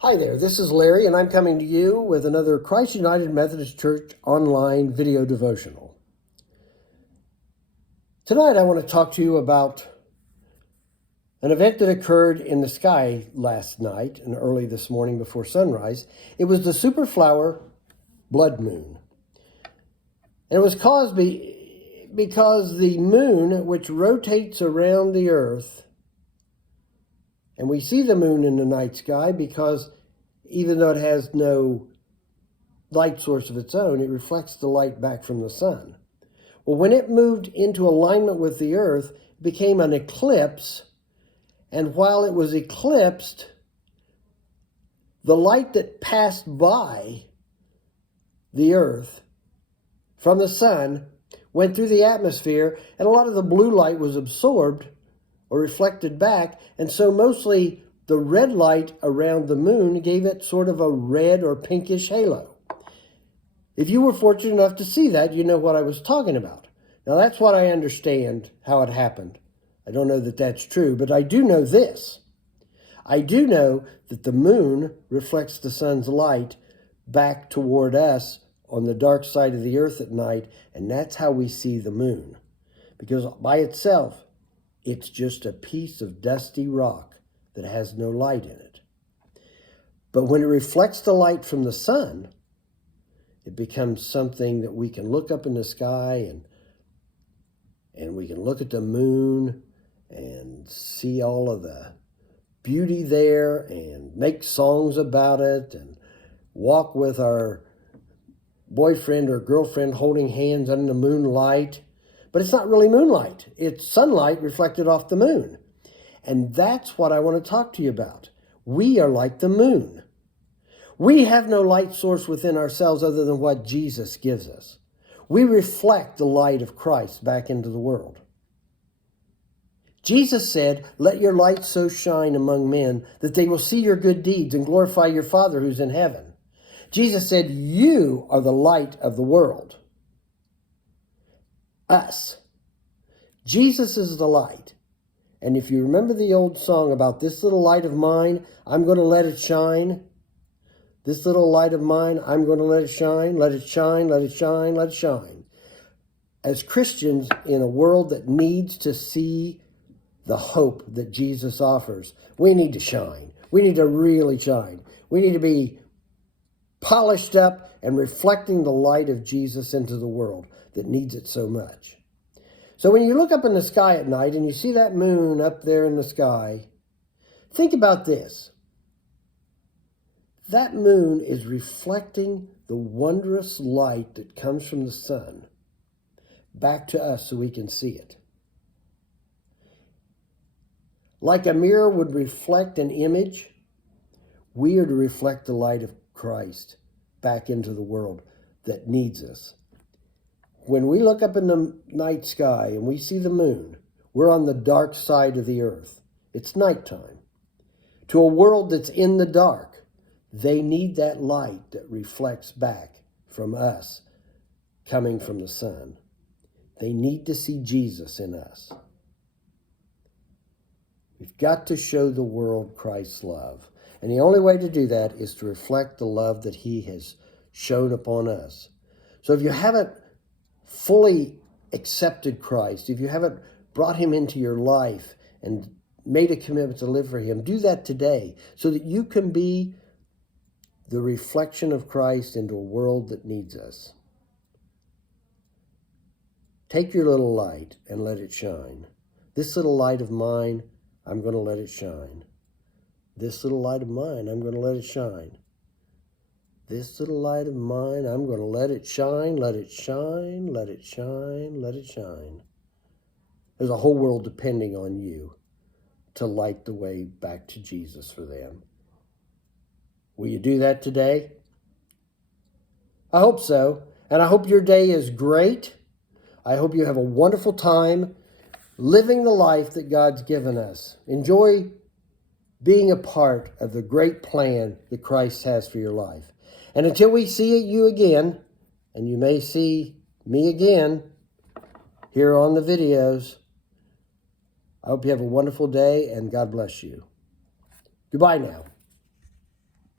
Hi there, this is Larry, and I'm coming to you with another Christ United Methodist Church online video devotional. Tonight I want to talk to you about an event that occurred in the sky last night and early this morning before sunrise. It was the superflower blood moon. And it was caused because the moon, which rotates around the earth, and we see the moon in the night sky because even though it has no light source of its own, it reflects the light back from the sun. Well, when it moved into alignment with the earth, it became an eclipse. And while it was eclipsed, the light that passed by the earth from the sun went through the atmosphere, and a lot of the blue light was absorbed or reflected back, and so mostly the red light around the moon gave it sort of a red or pinkish halo. If you were fortunate enough to see that, you know what I was talking about. Now that's what I understand how it happened. I don't know that that's true, but I do know this. I do know that the moon reflects the sun's light back toward us on the dark side of the earth at night, and that's how we see the moon. Because by itself, it's just a piece of dusty rock that has no light in it. But when it reflects the light from the sun, it becomes something that we can look up in the sky and we can look at the moon and see all of the beauty there and make songs about it and walk with our boyfriend or girlfriend holding hands under the moonlight. But it's not really moonlight. It's sunlight reflected off the moon. And that's what I want to talk to you about. We are like the moon. We have no light source within ourselves other than what Jesus gives us. We reflect the light of Christ back into the world. Jesus said, "Let your light so shine among men that they will see your good deeds and glorify your Father who's in heaven." Jesus said, "You are the light of the world." Us. Jesus is the light. And if you remember the old song about this little light of mine, I'm going to let it shine. This little light of mine, I'm going to let it shine, let it shine, let it shine, let it shine. As Christians in a world that needs to see the hope that Jesus offers, we need to shine. We need to really shine. We need to be polished up and reflecting the light of Jesus into the world that needs it so much. So when you look up in the sky at night and you see that moon up there in the sky, think about this. That moon is reflecting the wondrous light that comes from the sun back to us so we can see it. Like a mirror would reflect an image, we are to reflect the light of Christ back into the world that needs us. When we look up in the night sky and we see the moon, we're on the dark side of the earth. It's nighttime. To a world that's in the dark, they need that light that reflects back from us coming from the sun. They need to see Jesus in us. We've got to show the world Christ's love. And the only way to do that is to reflect the love that he has shown upon us. So if you haven't fully accepted Christ, if you haven't brought him into your life and made a commitment to live for him, do that today so that you can be the reflection of Christ into a world that needs us. Take your little light and let it shine. This little light of mine, I'm going to let it shine. This little light of mine, I'm going to let it shine. This little light of mine, I'm going to let it shine, let it shine, let it shine, let it shine. There's a whole world depending on you to light the way back to Jesus for them. Will you do that today? I hope so. And I hope your day is great. I hope you have a wonderful time living the life that God's given us. Enjoy being a part of the great plan that Christ has for your life. And until we see you again, and you may see me again here on the videos, I hope you have a wonderful day and God bless you. Goodbye now.